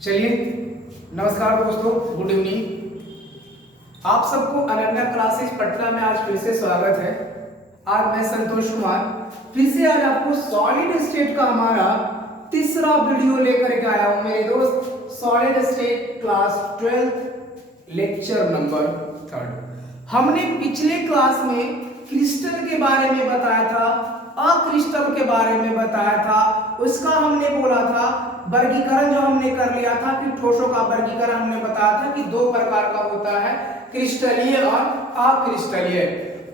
चलिए, नमस्कार दोस्तों, गुड इवनिंग। आप सबको अनन्या क्लासेस पटना में आज फिर से स्वागत है। आज मैं संतोष कुमार फिर से आज आपको सॉलिड स्टेट का हमारा तीसरा वीडियो लेकर के आया हूं मेरे दोस्त। Solid state class 12 lecture number 3। हमने पिछले क्लास में क्रिस्टल के बारे में बताया था, अक्रिस्टल के बारे में बताया था। उसका हमने बोला था वर्गीकरण जो हमने कर लिया था कि ठोसों का वर्गीकरण हमने बताया था कि दो प्रकार का होता है, क्रिस्टलीय और अक्रिस्टलीय।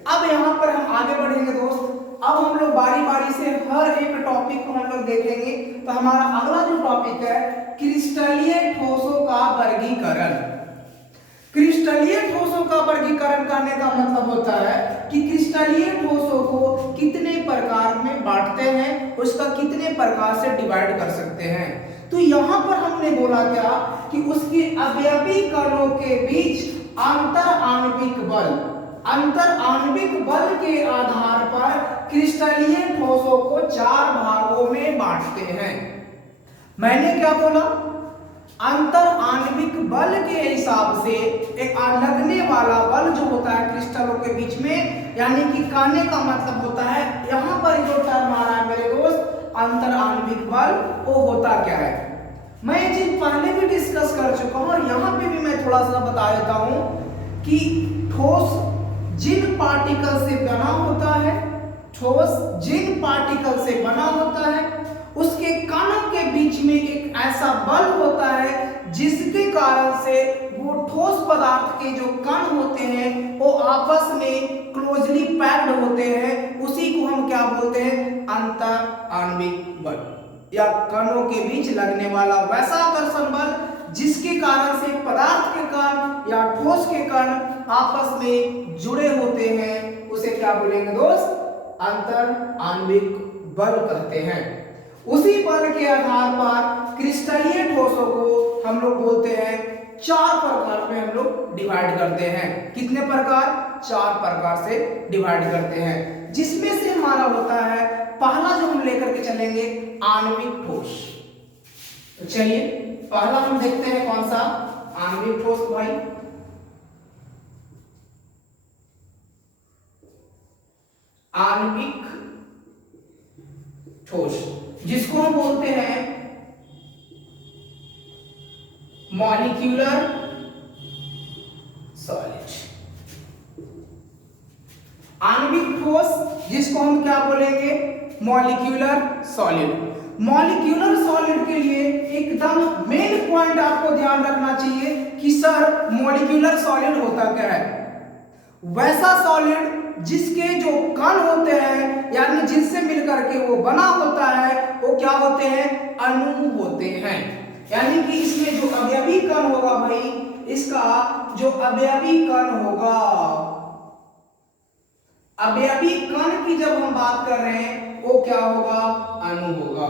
अब यहाँ पर हम आगे बढ़ेंगे दोस्त। अब हम लोग बारी बारी से हर एक टॉपिक को हम लोग देखेंगे। तो हमारा अगला जो टॉपिक है क्रिस्टलीय ठोसों का वर्गीकरण। क्रिस्टलीय ठोसों का वर्गीकरण करने का मतलब होता है कि क्रिस्टलीय ठोसों को कितने प्रकार में बांटते हैं, उसका कितने प्रकार से डिवाइड कर सकते हैं। तो यहाँ पर हमने बोला क्या कि उसके अवयवी कणों के बीच अंतर आणविक बल के आधार पर क्रिस्टलीय ठोसों को 4 भागों में बांटते हैं। मैंने क्या बोला? अंतर आणविक बल के हिसाब से एक लगने वाला बल जो होता है क्रिस्टलों के बीच में, यानी कि कहने का मतलब होता है यहाँ पर जो टर्म आ रहा है मेरे दोस्त अंतर आणविक बल, वो होता क्या है। मैं ये चीज पहले भी डिस्कस कर चुका हूँ और यहाँ पे भी मैं थोड़ा सा बता देता हूँ कि ठोस जिन पार्टिकल से बना होता है, ठोस जिन पार्टिकल से बना होता है, उसके कणों के बीच में एक ऐसा बल होता है जिसके कारण से वो ठोस पदार्थ के जो कण होते हैं वो आपस में क्लोजली पैक्ड होते हैं। उसी को हम क्या बोलते हैं? अंतर आणविक बल, या कणों के बीच लगने वाला वैसा आकर्षण बल जिसके कारण से पदार्थ के कण या ठोस के कण आपस में जुड़े होते हैं, उसे क्या बोलेंगे दोस्त? अंतर आणविक बल कहते हैं। उसी बल के आधार पर क्रिस्टलीय ठोसों को हम लोग बोलते हैं 4 प्रकार में हम लोग डिवाइड करते हैं। कितने प्रकार? 4 प्रकार से डिवाइड करते हैं, जिसमें से हमारा होता है पहला जो हम लेकर के चलेंगे आणविक ठोस। तो चलिए पहला हम देखते हैं कौन सा? आणविक ठोस भाई। आणविक ठोस जिसको हम बोलते हैं मॉलिक्यूलर सॉलिड। आणविक ठोस जिसको हम क्या बोलेंगे? Molecular solid. मॉलिक्यूलर सॉलिड के लिए एकदम मेन पॉइंट आपको ध्यान रखना चाहिए कि सर मॉलिक्यूलर सॉलिड होता क्या है? वैसा सॉलिड जिसके जो कण होते हैं, यानी जिनसे मिलकर के वो बना होता है, वो क्या होते हैं? अणु होते हैं। यानी कि इसमें जो अवयवी कण होगा भाई, इसका जो अवयवी कण होगा, अवयवी कण की जब हम बात कर रहे हैं वो क्या होगा? अणु होगा।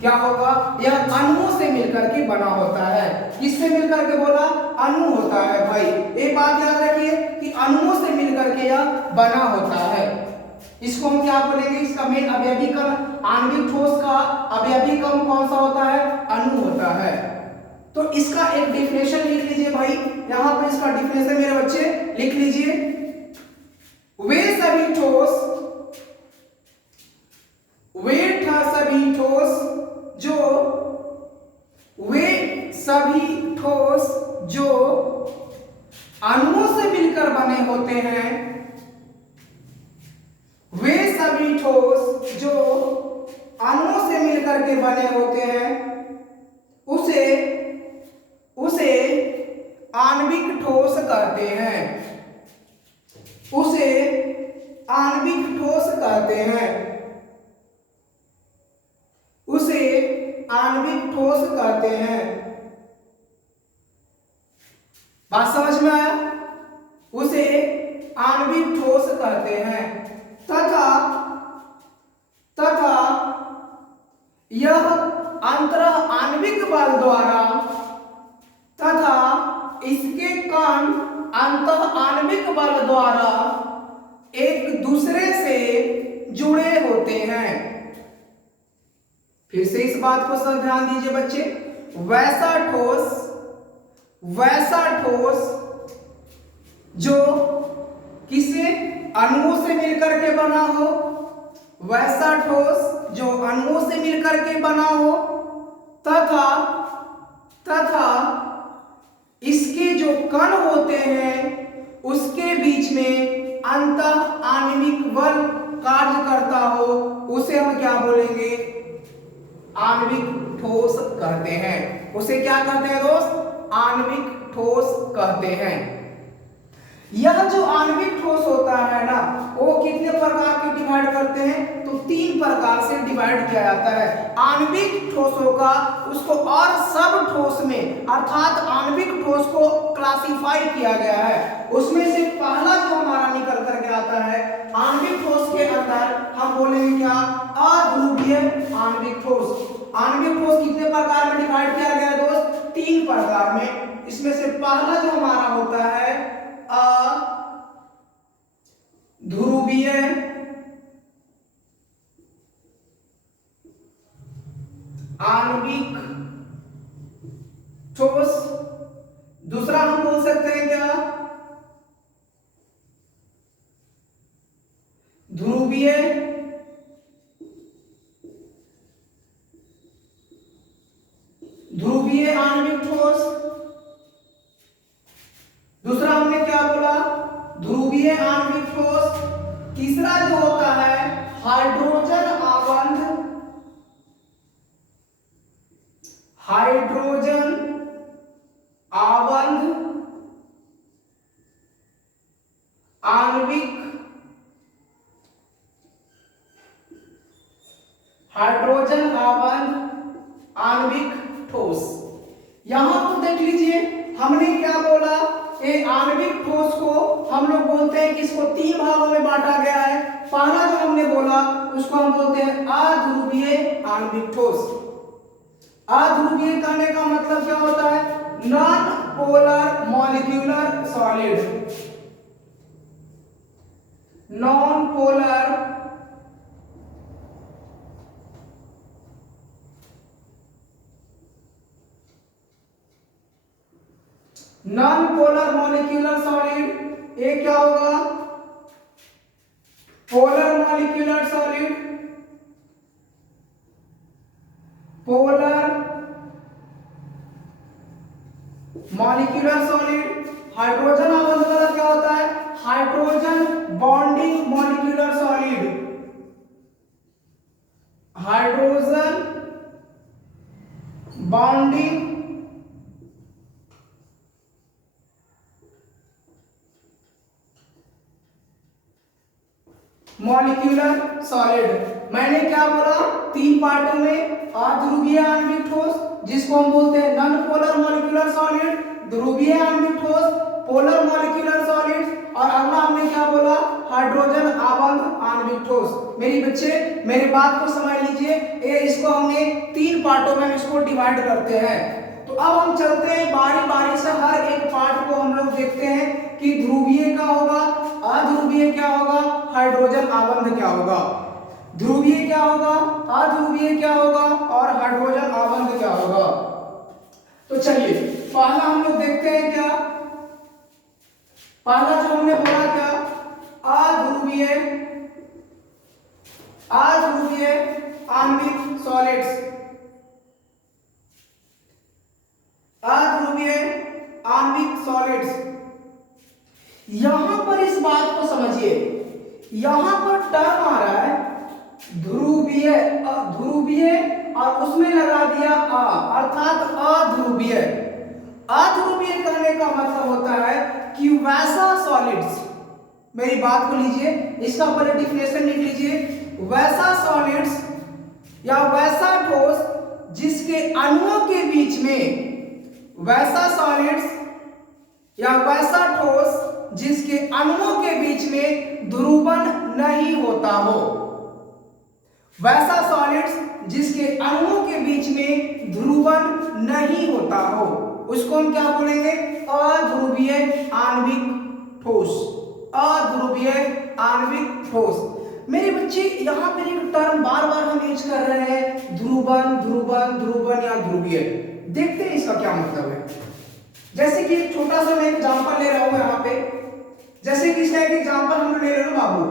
क्या होगा? यह अणुओं से मिलकर के बना होता है। किससे मिलकर के बोला? अणु होता है भाई। एक बात याद रखिए कि अणुओं से मिलकर के यह बना होता है। इसको हम क्या बोलेंगे? इसका मेन अवयवी कण, आणविक ठोस का अवयवी कण कौन सा होता है? अणु होता है। तो इसका एक डिफिनेशन लिख लीजिए भाई, यहां पे इसका डिफिनेशन मेरे बच्चे लिख लीजिए। वे सभी ठोस जो अणुओं से मिलकर बने होते हैं, वे सभी ठोस जो अणुओं से मिलकर के बने होते हैं उसे आणविक ठोस कहते हैं। उसे आणविक ठोस कहते हैं। उसे आणविक ठोस कहते हैं। बात समझ में आया? उसे आणविक ठोस कहते हैं। तथा यह अंतर आणविक बल द्वारा तथा इसके कण अंतर आणविक बल द्वारा एक दूसरे से जुड़े होते हैं। फिर से इस बात को सब ध्यान दीजिए बच्चे, वैसा ठोस जो किसी अणुओं से मिलकर के बना हो, वैसा ठोस जो अणुओं से मिलकर के बना हो तथा इसके जो कण होते हैं उसके बीच में अंतः आणविक बल कार्य करता हो, उसे हम क्या बोलेंगे? आणविक ठोस कहते हैं। उसे क्या कहते हैं दोस्त? आणविक ठोस कहते हैं। यह जो आणविक ठोस होता है ना, वो कितने प्रकार के डिवाइड करते हैं? तो 3 प्रकार से डिवाइड किया जाता है। आणविक ठोसों का उसको और सब ठोस में अर्थात आणविक ठोस को क्लासिफाई किया गया है। उसमें से पहला जो हमारा निकल करके आता है आणविक ठोस के अंदर हम बोलेंगे क्या? अध्रुवीय आणविक ठोस। आणविक ठोस कितने प्रकार में डिवाइड किया गया है दोस्त? 3 प्रकार में। इसमें से पहला जो हमारा होता है अध्रुवीय आणविक ठोस। दूसरा हम बोल सकते हैं क्या? ध्रुवीय आणविक ठोस। दूसरा हमने क्या बोला? ध्रुवीय आणविक ठोस। तीसरा जो होता है हाइड्रोजन आबंध आणविक हाइड्रोजन आबंध आणविक ठोस। यहां पर देख लीजिए हमने क्या बोला? ये आणविक ठोस को हम लोग बोलते हैं कि इसको 3 भागों में बांटा गया है। पहला जो हमने बोला उसको हम बोलते हैं अध्रुवीय आणविक ठोस। अध्रुवीय कहने का मतलब क्या होता है? Non polar molecular solid. Non polar molecular solid. ये क्या होगा? Polar molecular solid. Polar molecular solid. Hydrogen आबंध वाला क्या होता है? Hydrogen bonding molecular solid. Hydrogen bonding molecular solid. मैंने क्या बोला? 3 पार्टों में अध्रुवीय आणविक ठोस जिसको हम बोलते हैं नॉन पोलर मॉलिक्यूलर सॉलिड, ध्रुवीय आणविक ठोस, पोलर मॉलिक्यूलर सॉलिड्स, और अगला हमने क्या बोला? हाइड्रोजन आबंध आणविक ठोस। मेरी बच्चे मेरी बात को समझ लीजिए, ये इसको हमने 3 पार्टों में इसको डिवाइड करते हैं। तो अब हम चलते हैं बारी बारी से हर एक पार्ट को हम लोग देखते हैं कि ध्रुवीय क्या होगा, अध्रुवीय क्या होगा, हाइड्रोजन आबंध क्या होगा। ध्रुवीय क्या होगा, अध्रुवीय क्या होगा और हाइड्रोजन आबंध क्या होगा। तो चलिए पहला हम लोग देखते हैं क्या? पहला जो हमने बोला क्या? अध्रुवीय आणविक सॉलिड्स। अध्रुवीय आणविक सॉलिड्स। यहां पर इस बात को समझिए, यहां पर टर्म आ रहा है ध्रुवीय, और उसमें लगा दिया अर्थात अध्रुवीय। अध्रुवीय कहने का मतलब होता है कि वैसा सॉलिड्स, मेरी बात को लीजिए, इसका पहले डिफिनेशन लिख लीजिए। वैसा सॉलिड्स या वैसा ठोस जिसके अणुओं के बीच में, वैसा सॉलिड्स या वैसा ठोस जिसके अणुओं के बीच में ध्रुवण नहीं होता हो। वैसा सॉलिड्स जिसके अणुओं के बीच में ध्रुवण नहीं होता हो उसको हम क्या बोलेंगे? अध्रुवीय आणविक ठोस। अध्रुवीय आणविक ठोस। मेरे बच्चे यहां पर एक टर्म बार बार हम यूज कर रहे हैं, ध्रुव ध्रुवन, ध्रुवन, ध्रुवन या ध्रुवीय। देखते हैं इसका क्या मतलब है। जैसे कि एक छोटा सा मैं एग्जांपल ले रहा हूं यहाँ पे, जैसे कि इसका एक एग्जांपल हम ले रहे हो बाबू,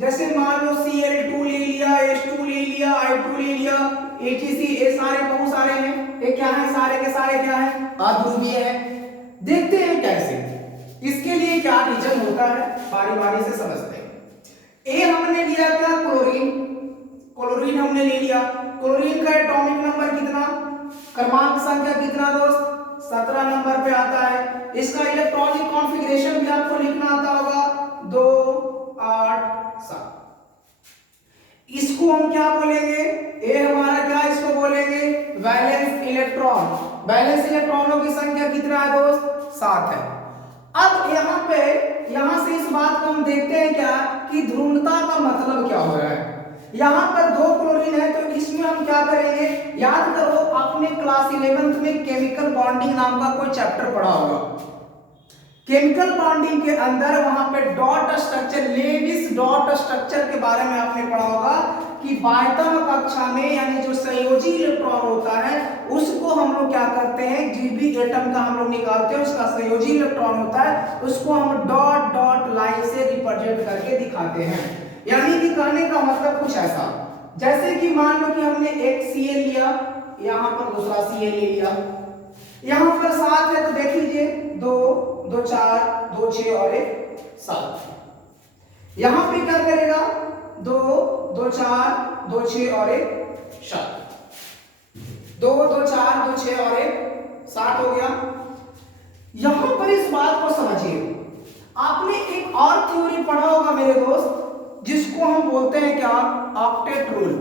जैसे मान लो Cl2 ले लिया, H2 ले लिया, I2 ले लिया, ATC, ये सारे बहुत सारे हैं, ये क्या है, सारे के सारे क्या है, अध्रुवीय है। देखते हैं कैसे, इसके लिए क्या रीजन होता है, बारी बारी से समझते हैं। ए हमने लिया क्या, क्लोरीन, क्लोरीन हमने ले लिया। क्लोरीन का एटॉमिक नंबर कितना, क्रमांक संख्या कितना दोस्त, 17 नंबर पे आता है। इसका इलेक्ट्रॉनिक कॉन्फ़िगरेशन भी आपको लिखना आता होगा, 2 8 7। इसको हम क्या बोलेंगे, ए हमारा क्या, इसको बोलेंगे वैलेंस इलेक्ट्रॉन। वैलेंस इलेक्ट्रॉनों की संख्या कितना है दोस्त, 7 है। अब यहां से इस बात को हम देखते हैं क्या कि ध्रुवता का मतलब क्या हो रहा है। यहां पर 2 क्लोरीन है, तो इसमें हम क्या करेंगे, याद करो आपने क्लास 11th में केमिकल बॉन्डिंग नाम का कोई चैप्टर पढ़ा होगा। केमिकल बॉन्डिंग के अंदर वहां पे dot structure, Lewis dot structure के बारे में आपने पढ़ा होगा कि बाह्यतम कक्षा में, यानी जो संयोजी इलेक्ट्रॉन होता है उसको हम लोग क्या करते हैं, जीबी एटम का हम लोग निकालते हैं, उसका संयोजी इलेक्ट्रॉन होता है, उसको हम डॉट डॉट लाइन से रिप्रेजेंट करके दिखाते हैं। यानी कि कहने का मतलब कुछ ऐसा, जैसे कि मान लो कि हमने एक Cl लिया, यहां पर दूसरा Cl ले लिया, यहां पर 7 है, तो देख लीजिए 2 2 4 2 6 और 1 7। यहां पे क्या करेगा, 2 2 4 2 6 और 1 7, 2 2 4 2 6 और 1 7 हो गया। यहां पर इस बात को समझिए, आपने एक और थ्योरी पढ़ा होगा मेरे दोस्त, जिसको हम बोलते हैं क्या, ऑक्टेट रूल।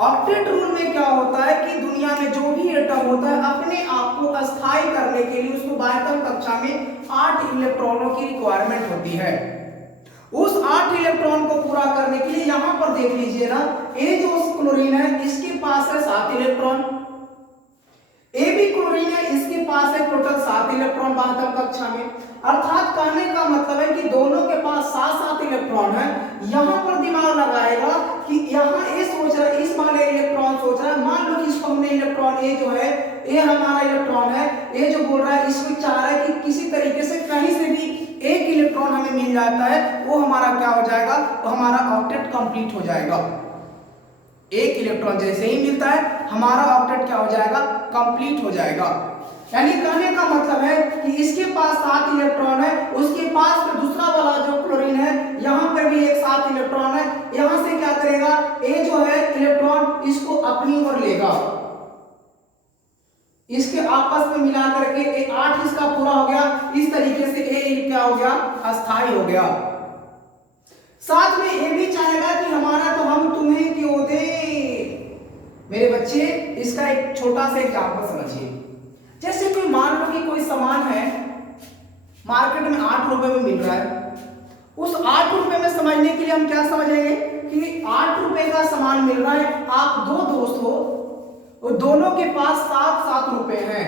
ऑक्टेट रूल में क्या होता है कि दुनिया में जो भी एटम होता है अपने आप को अस्थायी करने के लिए उसको बाह्यतम कक्षा में 8 इलेक्ट्रॉनों की रिक्वायरमेंट होती है। उस 8 इलेक्ट्रॉन को पूरा करने के लिए यहां पर देख लीजिए ना, ए जो क्लोरीन है इसके पास है 7 इलेक्ट्रॉन, ए भी क्लोरीन है इसके पास है टोटल 7 इलेक्ट्रॉन बाह्यतम कक्षा में। अर्थात कहने का मतलब है कि दोनों के पास 7 इलेक्ट्रॉन है। यहां पर दिमाग लगाएगा कि यहां ए सोच रहा है, इस वाले इलेक्ट्रॉन सोच रहा है, मान लो कि इसको हमने इलेक्ट्रॉन ए जो है, ए हमारा इलेक्ट्रॉन है, ए जो बोल रहा है इसमें चाह रहा है कि किसी तरीके से कहीं से भी एक इलेक्ट्रॉन हमें मिल जाता है, वो हमारा क्या हो जाएगा, वो हमारा ऑक्टेट कंप्लीट हो जाएगा। एक इलेक्ट्रॉन जैसे ही मिलता है हमारा ऑक्टेट क्या हो जाएगा, कंप्लीट हो जाएगा। यानी कहने का मतलब है कि इसके पास 7 इलेक्ट्रॉन है, उसके पास दूसरा वाला जो क्लोरीन है यहां पे भी एक 7 इलेक्ट्रॉन है। यहां से क्या करेगा, ए जो है इलेक्ट्रॉन इसको अपनी ओर लेगा, इसके आपस में मिला करके 8 इसका पूरा हो गया। इस तरीके से ए क्या हो गया, अस्थायी हो गया। साथ में ये भी चाहेगा कि हमारा तो हम तुम्हें क्यों दे। मेरे बच्चे इसका एक छोटा सा एग्जांपल समझिए, जैसे कोई मान लो कि कोई सामान है मार्केट में 8 रुपए में मिल रहा है, उस 8 रुपए में समझने के लिए हम क्या समझेंगे कि 8 रुपए का सामान मिल रहा है, आप 2 दोस्त हो और दोनों के पास 7 रुपए हैं,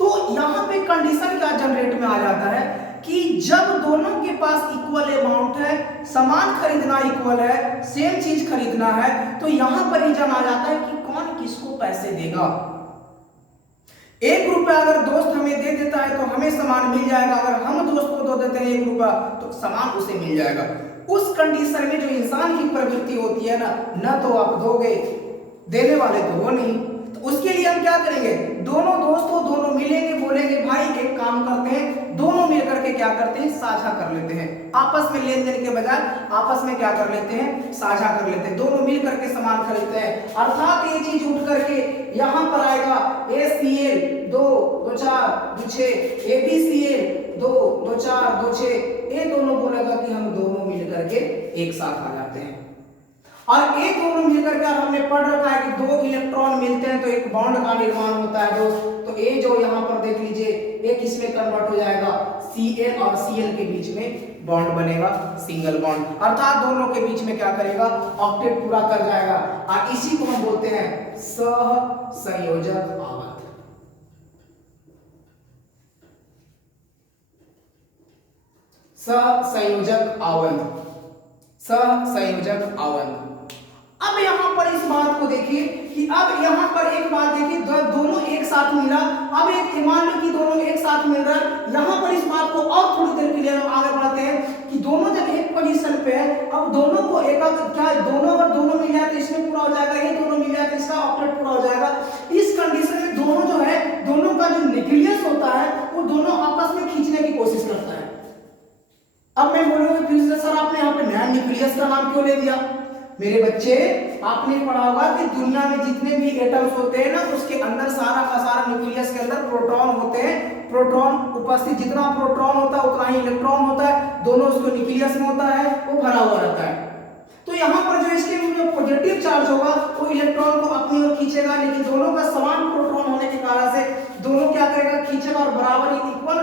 तो यहां पे कंडीशन क्या जनरेट में आ जाता है कि जब दोनों के पास इक्वल अमाउंट है, सामान खरीदना इक्वल है, सेम चीज खरीदना है, तो यहां पर रीजन आ जाता है कि कौन किसको पैसे देगा। 1 रुपया अगर दोस्त हमें दे देता है तो हमें सामान मिल जाएगा, अगर हम दोस्त को दे देते हैं 1 रुपया तो सामान उसे मिल जाएगा। उस कंडीशन में जो इंसान की प्रवृत्ति होती है ना तो आप दोगे, देने वाले तो हो नहीं, तो उसके लिए हम क्या करेंगे, दोनों दोस्त हो, दोनों मिलेंगे, बोलेंगे भाई एक काम करते हैं, दोनों मिल करके क्या करते हैं, साझा कर लेते हैं। आपस में लेन देन के बजाय आपस में क्या कर लेते हैं, साझा कर लेते हैं, दोनों मिल करके सामान खरीदते हैं। अर्थात ये चीज उठ करके यहां पर आएगा ACl 2 2 4 2 6, AbCl 2 2 4 2 6, ये दोनों बोलेगा कि हम दोनों मिल करके एक साथ आ जाते हैं। और एक दोनों मिलकर के हमने पढ़ रखा है कि 2 इलेक्ट्रॉन मिलते हैं तो एक बॉन्ड का निर्माण होता है दोस्त। तो ए जो यहाँ पर देख लीजिए, एक इसमें कन्वर्ट हो जाएगा, Cl और Cl के बीच में बॉन्ड बनेगा, सिंगल बॉन्ड, अर्थात दोनों के बीच में क्या करेगा, ऑक्टेट पूरा कर जाएगा। और इसी को हम बोलते हैं सहसंयोजक आवर्त। सहसंयोजक आवर्त, सहसंयोजक आवर्त। अब यहां पर इस बात को देखिए कि अब यहाँ पर एक बात देखिए, दोनों एक साथ मिला। अब एक मान लो कि दोनों एक साथ मिल रहा है, यहाँ पर इस बात को और थोड़ी देर के लिए हम आगे बढ़ते हैं कि दोनों जब एक पोजीशन पे है, अब दोनों को एक क्या दोनों अगर दोनों मिल जाए तो इसमें पूरा हो जाएगा, ये दोनों मिल जाए तो इसका ऑक्टेट पूरा हो जाएगा। इस कंडीशन में दोनों जो है, दोनों का जो न्यूक्लियस होता है वो दोनों आपस में खींचने की कोशिश करता है। अब मैं बोलूंगा फिर से सर आपने यहाँ पे नया न्यूक्लियस का नाम क्यों ले दिया? मेरे बच्चे आपने पढ़ा होगा कि दुनिया में जितने भी एटम्स होते हैं ना, उसके अंदर सारा का सारा न्यूक्लियस के अंदर प्रोटॉन होते हैं। प्रोटॉन उपस्थित, जितना प्रोटॉन होता है उतना ही इलेक्ट्रॉन होता है, दोनों उसके न्यूक्लियस में होता है, वो भरा हुआ रहता है। तो यहाँ पर जो इसके जो पॉजिटिव चार्ज होगा वो इलेक्ट्रॉन को अपनी ओर खींचेगा, लेकिन दोनों का समान प्रोटॉन होने के कारण से दोनों क्या करेगा, खींचेगा और बराबर इक्वल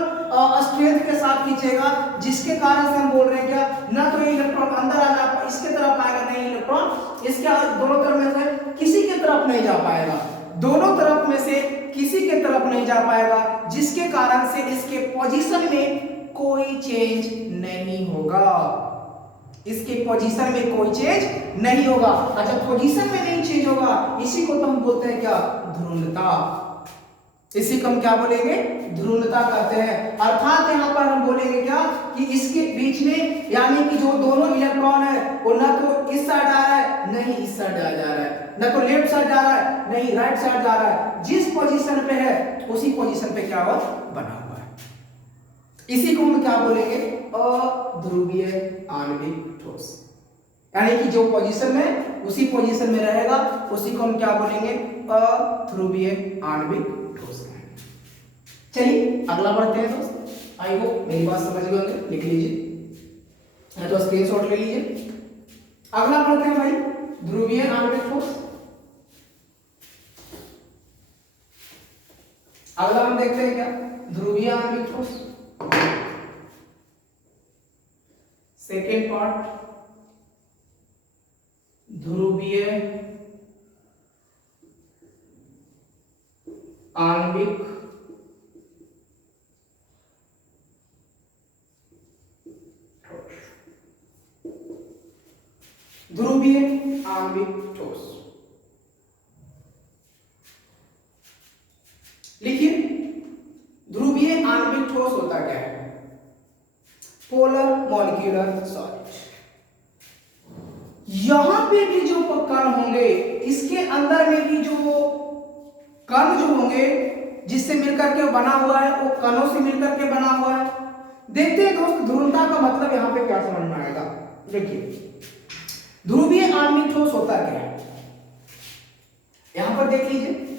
स्ट्रेंथ के साथ खींचेगा, जिसके कारण से हम बोल रहे हैं क्या, ना तो ये इलेक्ट्रॉन अंदर आ जा इसके तरफ आएगा, नहीं इलेक्ट्रॉन इसके दोनों तरफ में से किसी के तरफ नहीं जा पाएगा, दोनों तरफ में से किसी के तरफ नहीं जा पाएगा, जिसके कारण से इसके पोजीशन में कोई चेंज नहीं होगा, इसके पोजीशन में कोई चेंज नहीं होगा। अच्छा, पोजीशन में नहीं चेंज होगा, इसी को तो हम बोलते हैं क्या, ध्रुवता। इसी को हम क्या बोलेंगे, ध्रुवता कहते हैं। अर्थात यहाँ पर हम बोलेंगे क्या कि इसके बीच में यानी कि जो दोनों इलेक्ट्रॉन है वो ना तो इस साइड आ रहा है नहीं इस साइड आ जा रहा है, ना तो लेफ्ट साइड जा रहा है नहीं राइट साइड जा रहा है, जिस पोजीशन पे है उसी पोजीशन पे क्या हुआ, बना हुआ है। इसी को हम क्या बोलेंगे, अध्रुवीय आणविक ठोस, यानी कि जो पोजीशन में उसी पोजीशन में रहेगा उसी को हम क्या बोलेंगे, अध्रुवीय आणविक ठोस। चलिए अगला बढ़ते हैं दोस्त। आई होप मेरी बात समझ गए होंगे, लिख लीजिए तो स्क्रीनशॉट ले लीजिए। अगला बढ़ते हैं भाई, ध्रुवीय आणविक ठोस। अगला हम देखते हैं क्या, ध्रुवीय आणविक ठोस। सेकेंड पार्ट, ध्रुवीय आणविक ध्रुवीय आणविक ठोस। लिखिए, ध्रुवीय आणविक ठोस होता क्या है, पोलर मॉलिक्यूलर सॉलिड। यहां पे भी जो कण होंगे, इसके अंदर में भी जो कण जो होंगे जिससे मिलकर के बना हुआ है, वो कणों से मिलकर के बना हुआ है। देखते हैं दोस्त ध्रुवता का मतलब यहां पे क्या समझ में आएगा। देखिए ध्रुवीय आणविक ठोस होता क्या है, यहां पर देख लीजिए।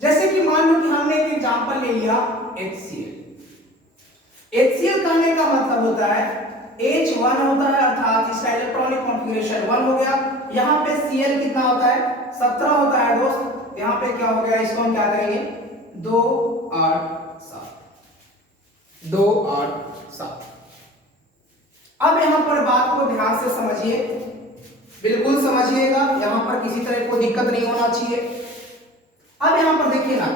जैसे कि मान लो कि हमने एक एग्जांपल ले लिया HCl। HCl कहने का मतलब होता है H1 होता है, अर्थात इसका इलेक्ट्रॉनिक कॉन्फ़िगरेशन 1 हो गया। यहाँ पे Cl कितना होता है, 17 होता है दोस्त। यहाँ पे क्या हो गया, इसको हम क्या करेंगे, 2 8 7, 2 8 7। अब यहाँ पर बात को ध्यान से समझिए, बिल्कुल समझिएगा, यहाँ पर किसी तरह कोई दिक्कत नहीं होना चाहिए। अब यहाँ पर देखिए ना,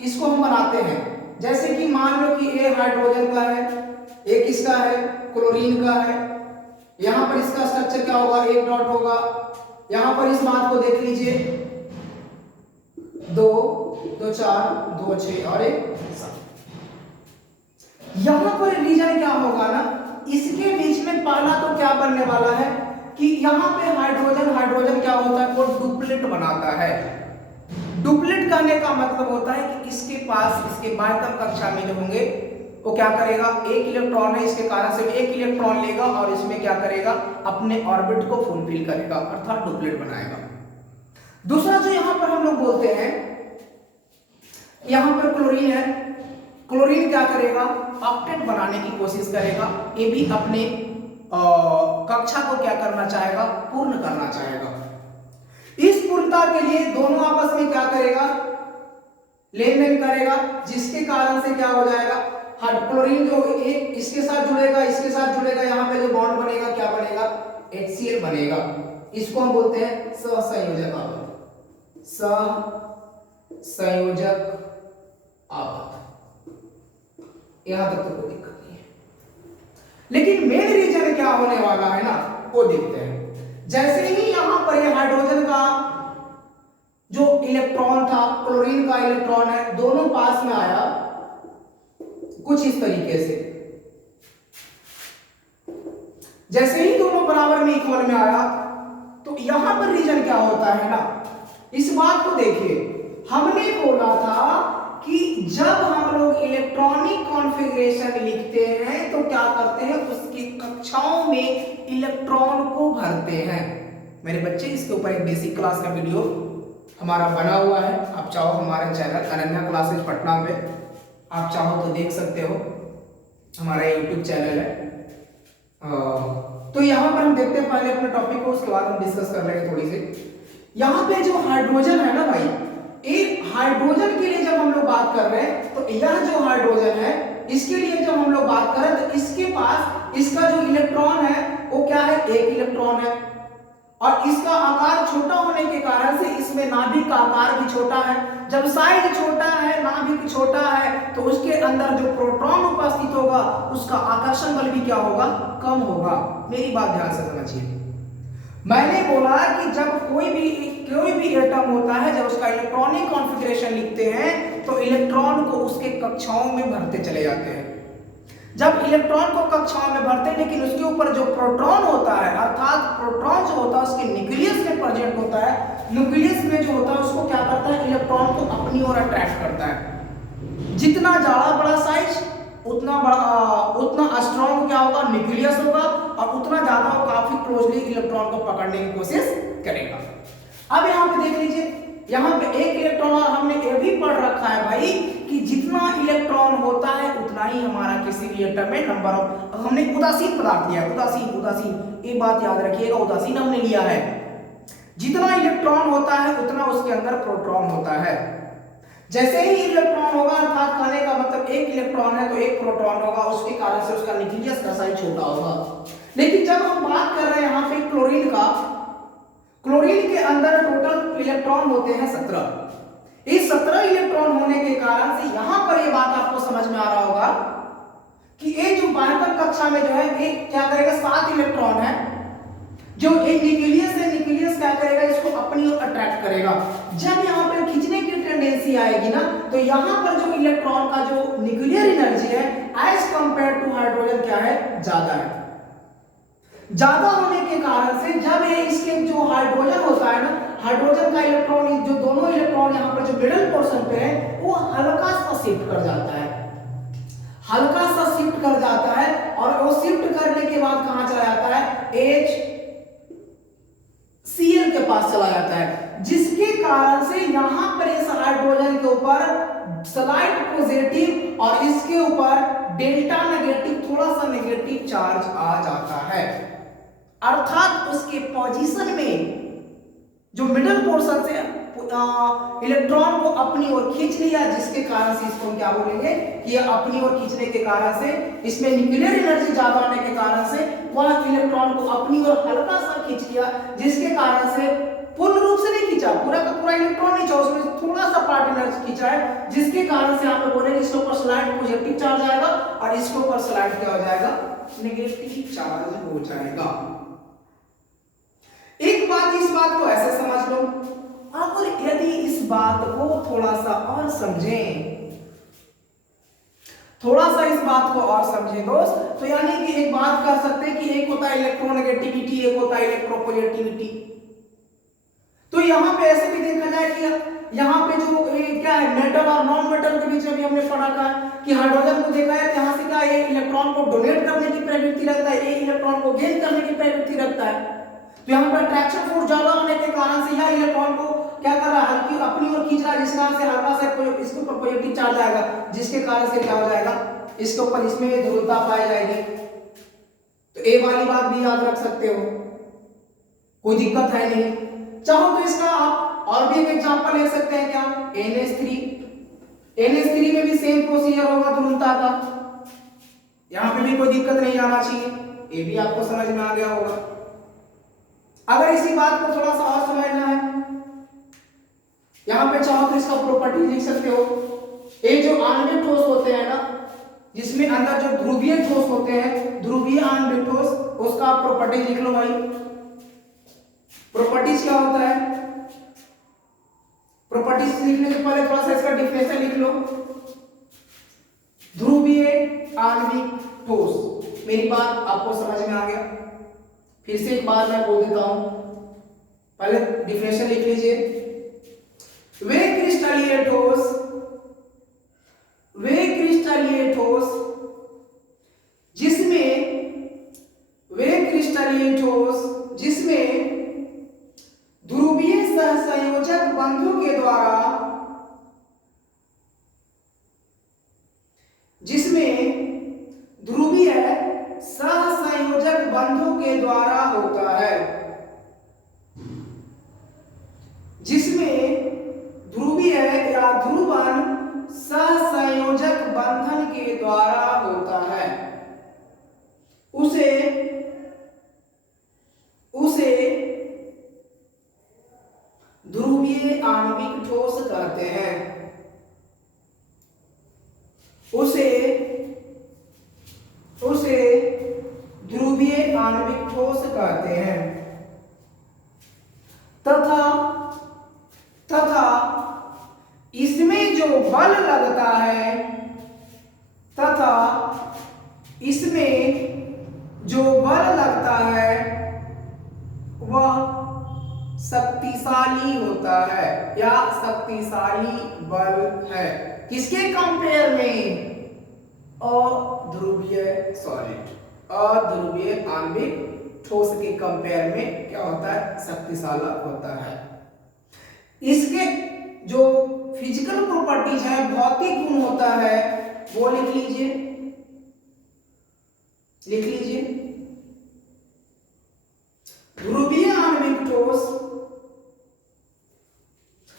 इसको हम बनाते हैं। जैसे कि मान लो कि A हाइड्रोजन का है, एक इसका है क्लोरीन का है। यहां पर इसका स्ट्रक्चर क्या होगा, एक डॉट होगा। यहां पर इस बात को देख लीजिए, 2 2 4 2 6 और 1 7। यहां पर रीजन क्या होगा ना, इसके बीच में पहला तो क्या बनने वाला है कि यहां पे हाइड्रोजन हाइड्रोजन क्या होता है, वो डुप्लेट बनाता है। डुप्लेट करने का मतलब होता है कि इसके पास इसके बाह्यतम कक्षा में जो होंगे वो क्या करेगा, एक इलेक्ट्रॉन है, इसके कारण से एक इलेक्ट्रॉन लेगा और इसमें क्या करेगा, अपने ऑर्बिट को फुलफिल करेगा, अर्थात डुप्लेट बनाएगा। दूसरा जो यहां पर हम लोग बोलते हैं, यहां पर क्लोरीन है, क्लोरीन क्या करेगा, ऑक्टेट बनाने की कोशिश करेगा। ये भी अपने कक्षा को क्या करना चाहेगा, पूर्ण करना चाहेगा। इस पूर्णता के लिए दोनों आपस में क्या करेगा, लेन देन करेगा, जिसके कारण से क्या हो जाएगा, क्लोरीन जो एक इसके साथ जुड़ेगा, इसके साथ जुड़ेगा, यहाँ पे जो बॉन्ड बनेगा क्या बनेगा, HCl बनेगा। इसको हम बोलते हैं सहसंयोजक आवत, सहसंयोजक आवत। यहां तक तो कोई दिक्कत नहीं है, लेकिन मेन रीजन क्या होने वाला है ना, वो देखते हैं। जैसे ही यहां पर ये हाइड्रोजन का का इलेक्ट्रॉन है, दोनों पास में आया कुछ इस तरीके से। जैसे ही दोनों बराबर में इक्वल में आया तो यहां पर रीजन क्या होता है ना, इस बात को देखिए, हमने बोला था कि जब हम लोग इलेक्ट्रॉनिक कॉन्फ़िगरेशन लिखते हैं तो क्या करते हैं, उसकी कक्षाओं में इलेक्ट्रॉन को भरते हैं। मेरे बच्चे, इसके ऊपर एक बेसिक क्लास का वीडियो हमारा बना हुआ है, आप चाहो हमारे चैनल अनन्या क्लासेज पटना पे आप चाहो तो देख सकते हो, हमारा यूट्यूब चैनल है। तो यहाँ पर हम देखते हैं पहले अपने टॉपिक को, उसके बाद हम डिस्कस कर लेंगे थोड़ी सी। यहाँ पे जो हाइड्रोजन है ना भाई, एक हाइड्रोजन के लिए जब हम लोग बात कर रहे हैं तो यह जो हाइड्रोजन है इसके लिए जब हम लोग बात कर रहे हैं तो इसके पास इसका जो इलेक्ट्रॉन है वो क्या है, एक इलेक्ट्रॉन है, और इसका आकार छोटा होने के कारण से इसमें नाभिक का आकार भी छोटा है। जब साइज छोटा है, नाभिक छोटा है, तो उसके अंदर जो प्रोटॉन उपस्थित होगा उसका आकर्षण बल भी क्या होगा, कम होगा। मेरी बात ध्यान से समझिए, मैंने बोला कि जब कोई भी एटम होता है, जब उसका इलेक्ट्रॉनिक कॉन्फ़िगरेशन लिखते हैं तो इलेक्ट्रॉन को उसके कक्षाओं में भरते चले जाते हैं। जब इलेक्ट्रॉन को कक्षाओं में भरते हैं, लेकिन उसके ऊपर जो प्रोटॉन होता है, अर्थात प्रोटॉन जो होता है उसके न्यूक्लियस में प्रेजेंट होता है, न्यूक्लियस में जो होता है उसको क्या करता है, इलेक्ट्रॉन को अपनी ओर अट्रैक्ट करता है। जितना ज्यादा बड़ा साइज उतना स्ट्रॉन्ग क्या होगा, न्यूक्लियस होगा, और उतना ज्यादा वो काफी क्लोजली इलेक्ट्रॉन को पकड़ने की कोशिश करेगा। अब यहाँ पे देख लीजिए, यहाँ पे एक इलेक्ट्रॉन, और हमने ये भी पढ़ रखा है भाई कि जितना इलेक्ट्रॉन होता है उतना ही हमारा किसी भी एटम में नंबर ऑफ, हमने उदासीन पदार्थ लिया, उदासीन, ये बात याद रखिएगा, उदासीन हमने लिया है। जितना इलेक्ट्रॉन होता है उतना उसके अंदर प्रोटॉन होता है। जैसे ही इलेक्ट्रॉन होगा, अर्थात कहने का मतलब एक इलेक्ट्रॉन है तो एक प्रोटॉन होगा, उसके कारण से उसका न्यूक्लियस का साइज छोटा होगा। लेकिन जब हम बात कर रहे हैं यहाँ पे क्लोरीन का, क्लोरीन के अंदर टोटल इलेक्ट्रॉन होते हैं 17। इस 17 इलेक्ट्रॉन होने के कारण से यहां पर ये बात आपको समझ में आ रहा होगा कि ये जो बाह्यतम कक्षा में जो है ये क्या करेगा, 7 इलेक्ट्रॉन है, जो एक न्यूक्लियस है, न्यूक्लियस क्या करेगा, इसको अपनी ओर अट्रैक्ट करेगा। जब यहाँ पे खींचने की टेंडेंसी आएगी ना, तो यहाँ पर जो इलेक्ट्रॉन का जो न्यूक्लियर एनर्जी है एज कंपेयर टू हाइड्रोजन क्या है, ज्यादा है। ज्यादा होने के कारण से जब ये इसके जो हाइड्रोजन होता है ना, हाइड्रोजन का इलेक्ट्रॉन, जो दोनों इलेक्ट्रॉन यहाँ पर जो मिडिल पोर्शन पे है वो हल्का सा शिफ्ट कर जाता है, हल्का सा शिफ्ट कर जाता है, और वो शिफ्ट करने के बाद कहां चला जाता है, HCl के पास चला जाता है, जिसके कारण से यहां पर इस हाइड्रोजन के ऊपर स्लाइट पॉजिटिव और इसके ऊपर डेल्टा नेगेटिव, थोड़ा सा नेगेटिव चार्ज आ जाता है। अर्थात उसके पोजीशन में जो मिडिल पोर्शन से इलेक्ट्रॉन को अपनी ओर खींच लिया, जिसके कारण से इसको हम क्या बोलेंगे कि ये अपनी ओर खींचने के कारण से इसमें न्यूक्लियर एनर्जी ज्यादा होने के कारण से वह इलेक्ट्रॉन को अपनी ओर हल्का सा खींच लिया, जिसके कारण से पूर्ण रूप से नहीं खींचा, पूरा का पूरा इलेक्ट्रॉन नहीं चाहिए, उसमें थोड़ा सा पार्ट एनर्जी खींचा है, जिसके कारण से आप बोलेंगे इसके ऊपर स्लाइड पॉजिटिव चार्ज आएगा और इसके ऊपर स्लाइड क्या हो जाएगा, नेगेटिव चार्ज हो जाएगा। एक बात, इस बात को ऐसे समझ लो, अगर यदि इस बात को थोड़ा सा और समझें, थोड़ा सा इस बात को और समझें दोस्त, तो यानी कि एक बात कर सकते हैं कि एक होता है इलेक्ट्रोनेगेटिविटी, एक होता है इलेक्ट्रोपॉजिटिविटी। तो यहाँ पे ऐसे भी देखा जाए कि यहाँ पे जो क्या है, मेटल और नॉन मेटल के बीच में हमने पढ़ा था कि हाइड्रोजन को देखा है, यहाँ से क्या ये इलेक्ट्रॉन को डोनेट करने की प्रवृत्ति रखता है, ये इलेक्ट्रॉन को गेन करने की प्रवृत्ति रखता है। तो यहाँ पर अट्रैक्शन फोर्स ज्यादा होने के कारण से यह इलेक्ट्रॉन को क्या कर रहा है, हल्की अपनी ओर खींच रहा है, जिस कारण से हल्का सा इसके ऊपर पॉजिटिव चार्ज आएगा, जिसके कारण से क्या हो जाएगा, इसके ऊपर इसमें ध्रुवता पाई जाएगी। तो ए वाली बात भी याद रख सकते हो, कोई दिक्कत है नहीं। चाहो तो इसका आप और भी एक एग्जांपल ले सकते हैं, क्या, NH3 में भी सेम प्रोसीजर होगा ध्रुवता का, यहाँ पे भी कोई दिक्कत नहीं आना चाहिए, ये भी आपको समझ में आ गया होगा। अगर इसी बात को थोड़ा सा और समझना है, यहां पे चाहो तो इसका प्रॉपर्टी लिख सकते हो। ये जो आणविक ठोस होते हैं ना, जिसमें अंदर जो ध्रुवीय ठोस होते हैं, ध्रुवीय आणविक ठोस, उसका प्रॉपर्टी लिख लो भाई। प्रॉपर्टीज क्या होता है, प्रॉपर्टीज लिखने से पहले थोड़ा सा इसका डिफिनेशन लिख लो। ध्रुवीय आणविक ठोस। मेरी बात आपको समझ में आ गया? फिर से एक बार मैं बोल देता हूं, पहले डिफिनेशन लिख लीजिए। वे क्रिस्टलीय ठोस जिसमें ध्रुवीय सहसंयोजक बंधों के द्वारा होता है, जिसमें ध्रुवीय या ध्रुवन सहसंयोजक बंधन के द्वारा होता है, उसे ध्रुवीय आणविक ठोस कहते हैं। उसे ध्रुवीय आणविक ठोस कहते हैं। तथा इसमें जो बल लगता है वह शक्तिशाली होता है या शक्तिशाली बल है। किसके कंपेयर में? अध्रुवीय आणविक ठोस के कंपेयर में क्या होता है? शक्तिशाली होता है। इसके जो फिजिकल प्रॉपर्टीज है, भौतिक गुण होता है, वो लिख लीजिए।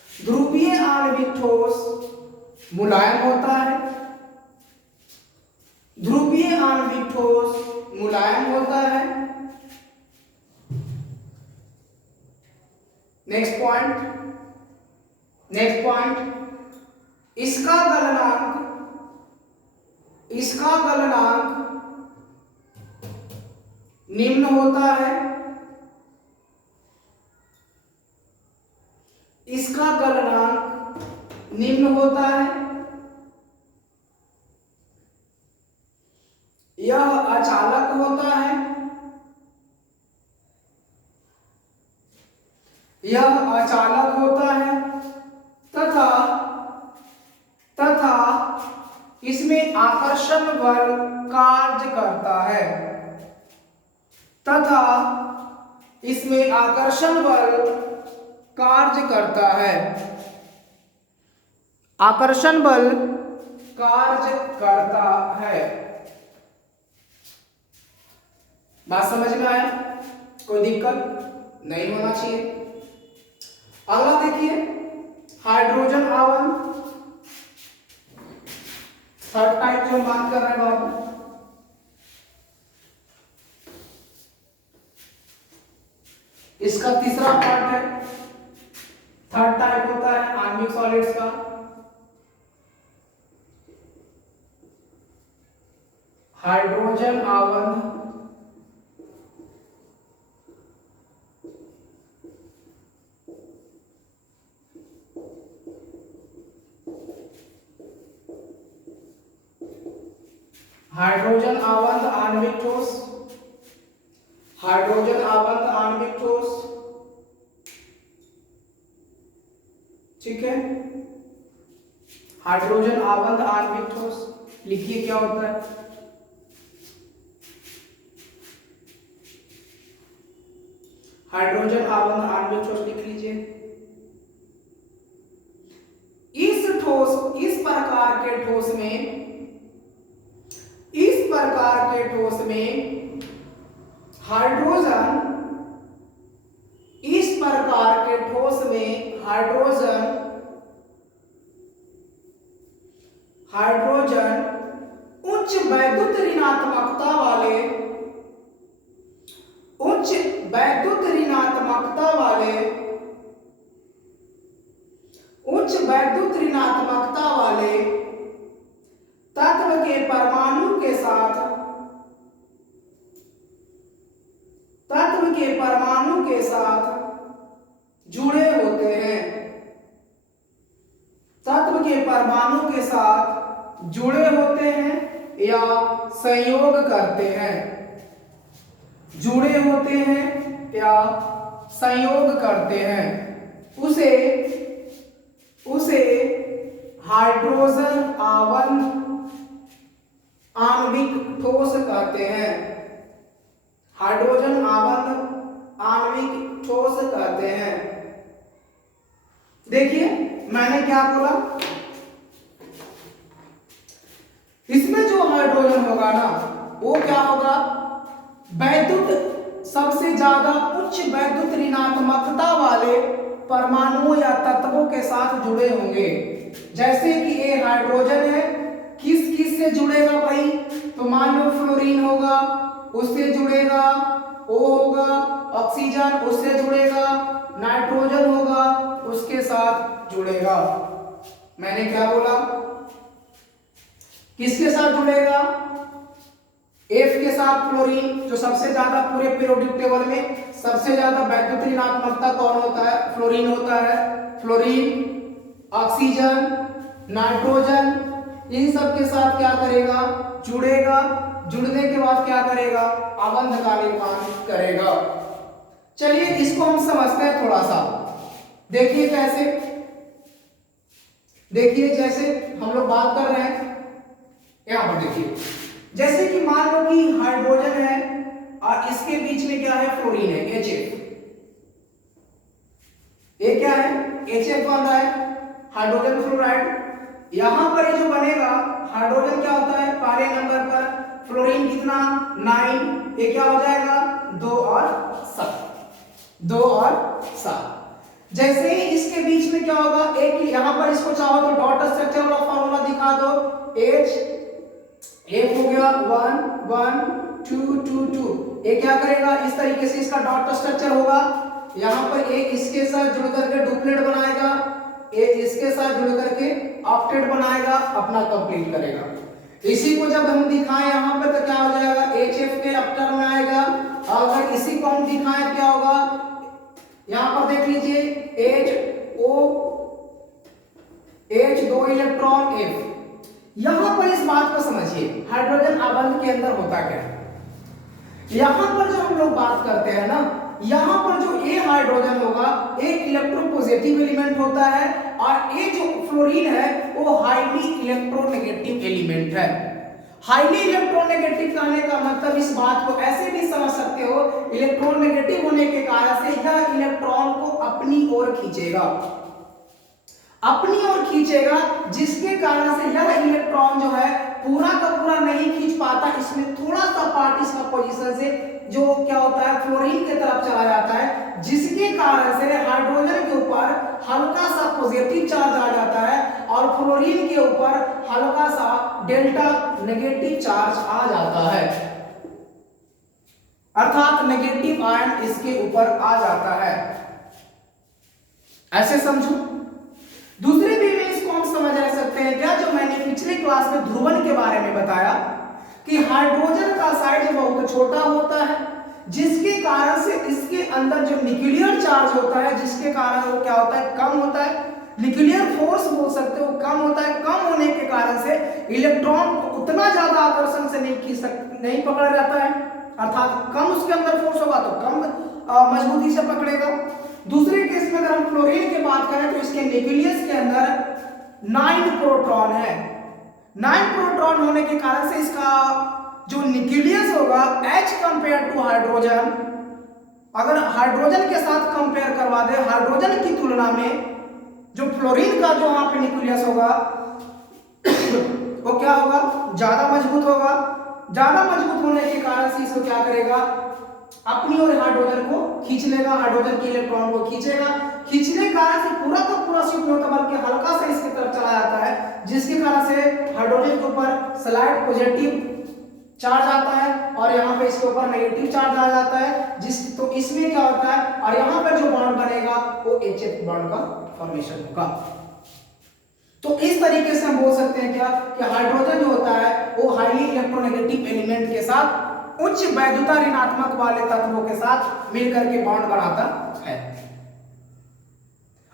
ध्रुवीय आणविक ठोस मुलायम होता है। ध्रुवीय आणविक ठोस मुलायम होता है। नेक्स्ट पॉइंट, इसका गलनांक निम्न होता है। यह अचालक होता है। तथा इसमें आकर्षण बल कार्य करता है। बात समझ में आया? कोई दिक्कत नहीं होना चाहिए। अगला देखिए, हाइड्रोजन आवन, थर्ड टाइप जो बात कर रहे हैं बाबू। इसका तीसरा पार्ट है, थर्ड टाइप होता है आणविक सॉलिड्स का। हाइड्रोजन आवन आणविक ठोस, ठीक है। हाइड्रोजन आबंध आणविक ठोस लिखिए क्या होता है? हाइड्रोजन आबंध आणविक ठोस लिख लीजिए। इस प्रकार के ठोस में हाइड्रोजन उच्च वैद्युत ऋणात्मकता वाले तत्व के परमाणु के साथ जुड़े होते हैं। परमाणु के साथ जुड़े होते हैं या संयोग करते हैं, जुड़े होते हैं या संयोग करते हैं, उसे हाइड्रोजन आणविक ठोस कहते हैं। हाइड्रोजन आणविक ठोस कहते हैं। देखिए मैंने क्या बोला, इसमें जो हाइड्रोजन होगा ना वो क्या होगा, वैद्युत सबसे ज्यादा उच्च वैद्युत ऋणात्मकता वाले परमाणुओं या तत्वों के साथ जुड़े होंगे। जैसे कि ये हाइड्रोजन है, किस किस से जुड़ेगा भाई, तो मान लो फ्लोरीन होगा उससे जुड़ेगा, O होगा ऑक्सीजन उससे जुड़ेगा, नाइट्रोजन होगा उसके साथ जुड़ेगा। मैंने क्या बोला, किसके साथ जुड़ेगा, F के साथ फ्लोरीन, जो सबसे ज्यादा पूरे पीरियोडिक टेबल में सबसे ज्यादा वैद्युत ऋणात्मकता कौन होता है, फ्लोरीन होता है। फ्लोरीन, ऑक्सीजन, नाइट्रोजन, इन सब के साथ क्या करेगा, जुड़ेगा। जुड़ने के बाद क्या करेगा, आबंध का निर्माण करेगा। चलिए इसको हम समझते हैं थोड़ा सा। देखिए कैसे, देखिए जैसे हम लोग बात कर रहे हैं यहां पर, देखिए जैसे कि मान लो कि हाइड्रोजन है और इसके बीच में क्या है, फ्लोरीन है, HF। ये क्या है, HF बन रहा है, हाइड्रोजन फ्लोराइड। यहां पर ये जो बनेगा हाइड्रोजन क्या होता है, पहले नंबर पर, फ्लोरीन कितना 9, ये क्या हो जाएगा 2 और 7, 2 और 7। जैसे ही इसके बीच में क्या होगा, एक यहां पर इसको चाहो तो डॉट स्ट्रक्चर वाला फार्मूला दिखा दो, H F हो गया 1 1 2 2 2। ये क्या करेगा, इस तरीके से इसका डॉट स्ट्रक्चर होगा। यहां पर एक इसके साथ जुड़ करके डुप्लेट बनाएगा, एक इसके साथ जुड़ करके ऑक्टेट बनाएगा, अपना कंप्लीट करेगा। इसी को जब हम दिखाएं यहां पर तो क्या हो जाएगा, HF के अपटर में आएगा। और अगर इसी को हम दिखाएं क्या होगा, यहां पर देख लीजिए H 2 इलेक्ट्रॉन F। यहां पर इस बात को समझिए, हाइड्रोजन आबंध के अंदर होता क्या है। यहां पर जो हम लोग बात करते हैं ना, यहां पर जो ये हाइड्रोजन होगा एक इलेक्ट्रोपॉजिटिव एलिमेंट होता है, और ये जो फ्लोरीन है वो हाईली इलेक्ट्रोनेगेटिव एलिमेंट है। हाईली इलेक्ट्रोनेगेटिव कहने का मतलब इस बात को ऐसे भी समझ सकते हो, इलेक्ट्रोनेगेटिव होने के कारण से यह इलेक्ट्रॉन को अपनी ओर खींचेगा, अपनी ओर खींचेगा, जिसके कारण से यह इलेक्ट्रॉन जो है पूरा का पूरा नहीं खींच पाता। इसमें थोड़ा सा पार्ट इसका पोजीशन से जो क्या होता है, फ्लोरीन की तरफ चला जाता है, जिसके कारण से हाइड्रोजन के ऊपर हल्का सा पॉजिटिव चार्ज आ जाता है और फ्लोरीन के ऊपर हल्का सा डेल्टा नेगेटिव चार्ज आ जाता है, अर्थात नेगेटिव आयन इसके ऊपर आ जाता है। ऐसे समझो। दूसरे वे में इसको हम समझ रह सकते हैं क्या, जो मैंने पिछले क्लास में ध्रुवन के बारे में बताया कि हाइड्रोजन का साइज बहुत छोटा होता है, जिसके कारण से इसके अंदर जो न्यूक्लियर चार्ज होता है, जिसके कारण वो क्या होता है, कम होता है। न्यूक्लियर फोर्स बोल सकते हो, कम होता है। कम होने के कारण से इलेक्ट्रॉन को उतना ज्यादा आकर्षण से नहीं पकड़ा जाता है, अर्थात कम उसके अंदर फोर्स होगा तो कम मजबूती से पकड़ेगा। दूसरे केस में अगर हम फ्लोरीन की बात करें तो इसके न्यूक्लियस के अंदर 9 प्रोटॉन है। 9 प्रोटॉन होने के कारण से इसका जो न्यूक्लियस होगा H कंपेयर टू हाइड्रोजन, अगर हाइड्रोजन के साथ कंपेयर करवा दे, हाइड्रोजन की तुलना में जो फ्लोरीन का जो वहां पे न्यूक्लियस होगा वो क्या होगा, ज्यादा मजबूत होगा। ज्यादा मजबूत होने के कारण से इसको क्या करेगा, अपनी ओर हाइड्रोजन को खींच लेगा, हाइड्रोजन के इलेक्ट्रॉन को खींचेगा। खींचने के कारण से पूरा का पूरा शिफ्ट नहीं होता, बल्कि हल्का सा इसकी तरफ चला जाता है, जिसके कारण से हाइड्रोजन के ऊपर स्लाइड पॉजिटिव चार्ज आता है और यहाँ पे इसके ऊपर नेगेटिव चार्ज आ जाता है, तो इसमें क्या होता है, और यहाँ पर जो बॉन्ड बनेगा वो HF बॉन्ड का फॉर्मेशन होगा। तो इस तरीके से हम बोल सकते हैं क्या कि हाइड्रोजन जो होता है वो हाईली इलेक्ट्रोनेगेटिव एलिमेंट के साथ उच्च वैद्युता ऋणात्मक वाले तत्वों के साथ मिलकर के बॉन्ड बनाता है।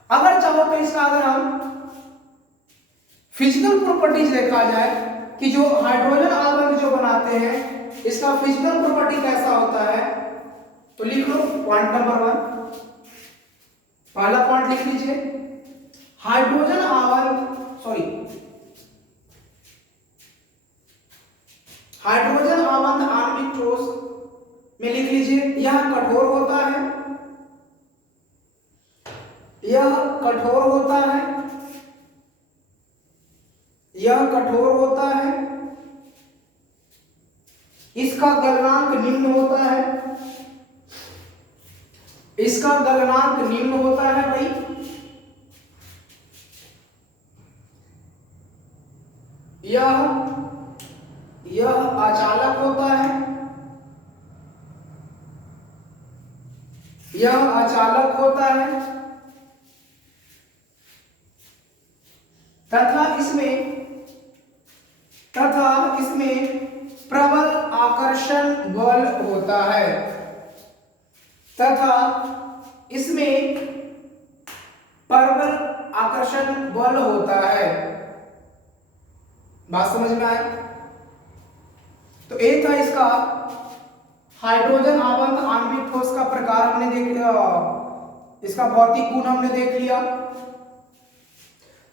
अगर चाहो तो इसका अगर हम फिजिकल प्रॉपर्टीज देखा जाए कि जो हाइड्रोजन आयन जो बनाते हैं इसका फिजिकल प्रॉपर्टी कैसा होता है, तो लिख लो पॉइंट नंबर 1, पहला पॉइंट लिख लीजिए। हाइड्रोजन आयन आणविक ठोस में लिख लीजिए, यह कठोर होता है, यह कठोर होता है, यह कठोर होता है, इसका गलनांक निम्न होता है, इसका गलनांक निम्न होता है भाई, यह अचालक होता है, यह अचालक होता है तथा इसमें प्रबल आकर्षण बल होता है, तथा इसमें प्रबल आकर्षण बल होता है। बात समझ में आए? तो ये था इसका हाइड्रोजन आबंध आणविक ठोस का प्रकार हमने देख लिया, इसका भौतिक गुण हमने देख लिया।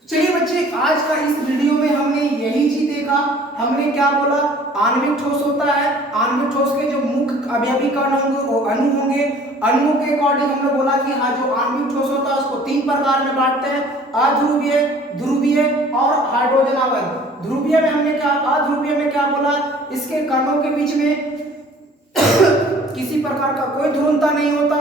चलिए बच्चे, आज का इस वीडियो में हमने यही चीज देखा। हमने क्या बोला, आणविक ठोस होता है, आणविक ठोस के जो मुख्य अवयवी कण होंगे वो अणु होंगे। अणुओं के अकॉर्डिंग हमने बोला कि हाँ, जो आणविक ठोस होता है उसको 3 प्रकार में बांटते हैं, अध्रुवीय, ध्रुवीय और हाइड्रोजन आबंध। ध्रुवीय में हमने क्या, अध्रुवीय में क्या बोला, इसके कणों के बीच में किसी प्रकार का कोई ध्रुवता नहीं होता।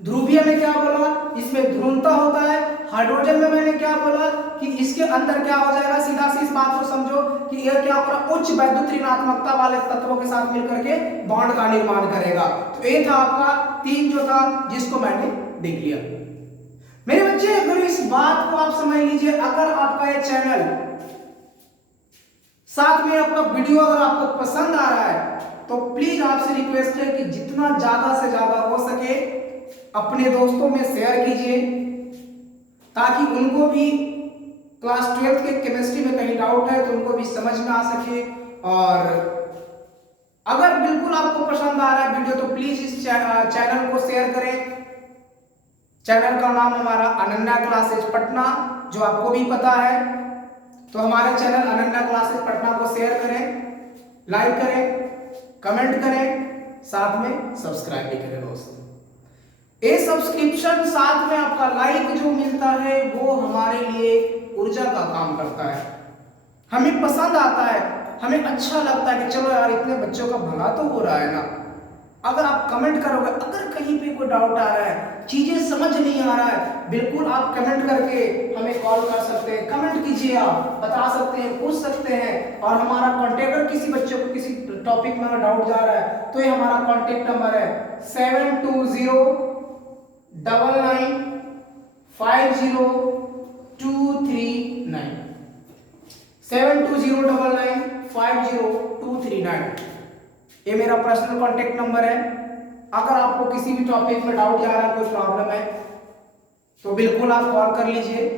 ध्रुवीय में क्या बोला, इसमें ध्रुवता होता है। हाइड्रोजन में मैंने क्या बोला कि इसके अंदर क्या हो जाएगा, सीधा सी इस बात को समझो कि यह क्या होगा, उच्च वैद्युत ऋणात्मकता वाले तत्वों के साथ मिलकर के बॉन्ड का निर्माण करेगा। तो ये था आपका 3 जो था जिसको मैंने देख लिया। मेरे बच्चे, अगर इस बात को आप समझ लीजिए, अगर आपका ये चैनल साथ में आपका वीडियो अगर आपको पसंद आ रहा है तो प्लीज आपसे रिक्वेस्ट है कि जितना ज्यादा से ज्यादा हो सके अपने दोस्तों में शेयर कीजिए, ताकि उनको भी क्लास 12th के केमिस्ट्री में कहीं डाउट है तो उनको भी समझ में आ सके। और अगर बिल्कुल आपको पसंद आ रहा है वीडियो तो प्लीज इस चैनल को शेयर करें। चैनल का नाम हमारा अनन्या क्लासेज पटना, जो आपको भी पता है। तो हमारे चैनल अनन्या क्लासेज पटना को शेयर करें, लाइक करें, कमेंट करें, साथ में सब्सक्राइब भी करें दोस्तों। ये सब्सक्रिप्शन साथ में आपका लाइक जो मिलता है वो हमारे लिए ऊर्जा का काम करता है। हमें पसंद आता है, हमें अच्छा लगता है कि चलो यार इतने बच्चों का भला तो हो रहा है ना। अगर आप कमेंट करोगे, अगर कहीं पे कोई डाउट आ रहा है, चीजें समझ नहीं आ रहा है, बिल्कुल आप कमेंट करके हमें कॉल कर सकते हैं, कमेंट कीजिए, आप बता सकते हैं, पूछ सकते हैं। और हमारा कॉन्टेक्ट, अगर किसी बच्चे को किसी टॉपिक में अगर डाउट जा रहा है तो ये हमारा कॉन्टेक्ट नंबर है 7209502339, 7209502339। ये मेरा पर्सनल कॉन्टेक्ट नंबर है। अगर आपको किसी भी टॉपिक में डाउट जा रहा है, कोई प्रॉब्लम है, तो बिल्कुल आप कॉल कर लीजिए।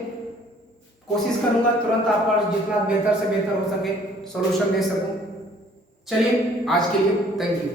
कोशिश करूंगा तुरंत आपका जितना बेहतर से बेहतर हो सके सॉल्यूशन दे सकूं। चलिए आज के लिए थैंक यू।